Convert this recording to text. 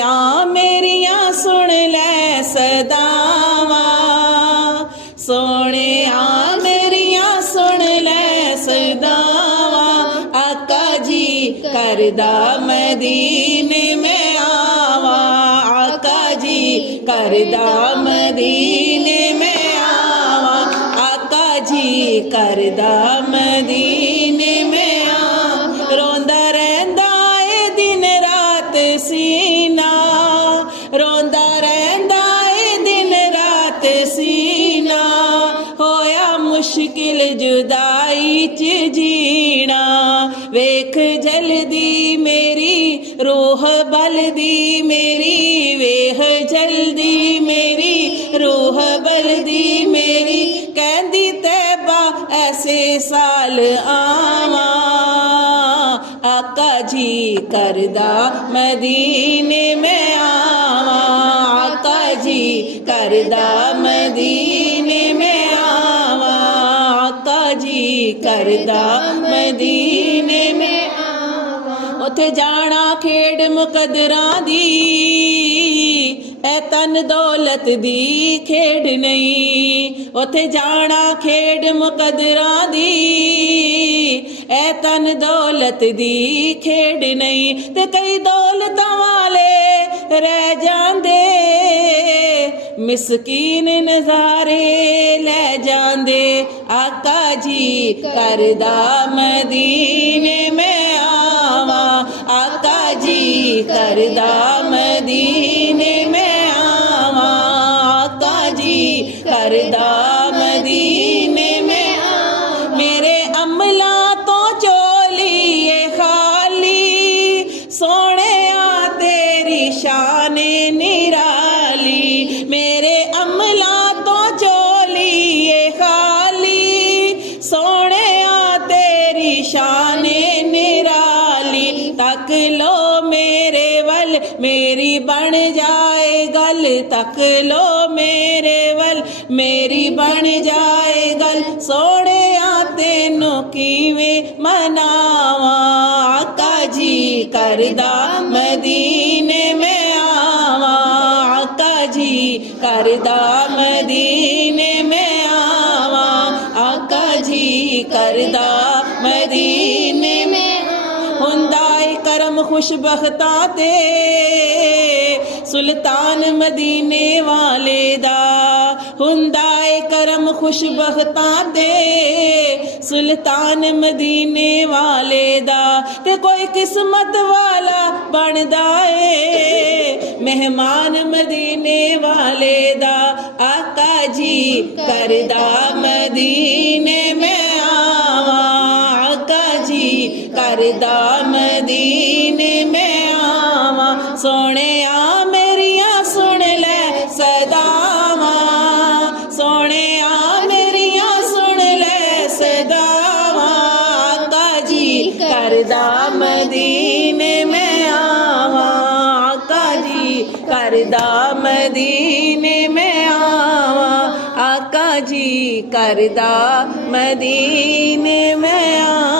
आ मेरिया सुन ले सदावा, सोने आ मेरिया सुन ले सदावा। आका जी करदा मदीने में आवा, आका जी करदा मदीने में आवा, आका जी करदा मदीने में आवा। रोंदा रहंदा ए दिन रात सीना, रोंदा रहंदा ए दिन रात सीना। होया मुश्किल जुदाई च जीना, वेख जल्दी मेरी रूह बलदी मेरी, वेख जल्दी मेरी रूह बलदी मेरी। कहंदी तैबा ऐसे साल आवा, आका जी करदा मदीने में आवा, आका जी करदा मदीने में आवा, आका जी करदा मदीने में आवा। उथे जाना खेड मुकदरां दी, ऐ तन दौलत दी खेड नहीं। उथे जाना खेड मुकदरां दी, ऐ तन दौलत दी खेड नहीं। ते कई दौलतां वाले रह जांदे, मिसकीन नज़ारे ले जांदे। आका जी करदा मदीने में आवा, आका जी करदा मदीने में आवा, आका जी करदा मदीने में आवा। मेरे अमला तो चोलिए खाली, सोने आ तेरी शाने निराली। मेरे अमला तो चोलिए खाली, सोने आ तेरी शाने निराली। तक लो मेरे वल मेरी बन जाए गल, तक लो मेरे वल मेरी बन जाए गल। सोने आ तेनू किवें मनावा, आका जी करदा मदीने में आवा, आका जी करदा मदीने में आवा, आका जी करदा मदीने में। हुंदा ए करम खुशबख्तां ते सुल्तान मदीने वाले दा, हुंदा ए करम खुशबख्तां ते सुल्तान मदीने वाले दा। ते कोई किस्मत वाला बनदा ए मेहमान मदीने वाले दा। आका जी करदा मदीने में आवा, आका जी करदा मदीने में आवा। सोने आ मेरिया सुन ले सदावा, सोने आ मेरिया सुन ले सदावा। आका जी करदा मदीने में आवा, आका जी करदा मदीने में आवा, आका जी करदा मदीने में आवा।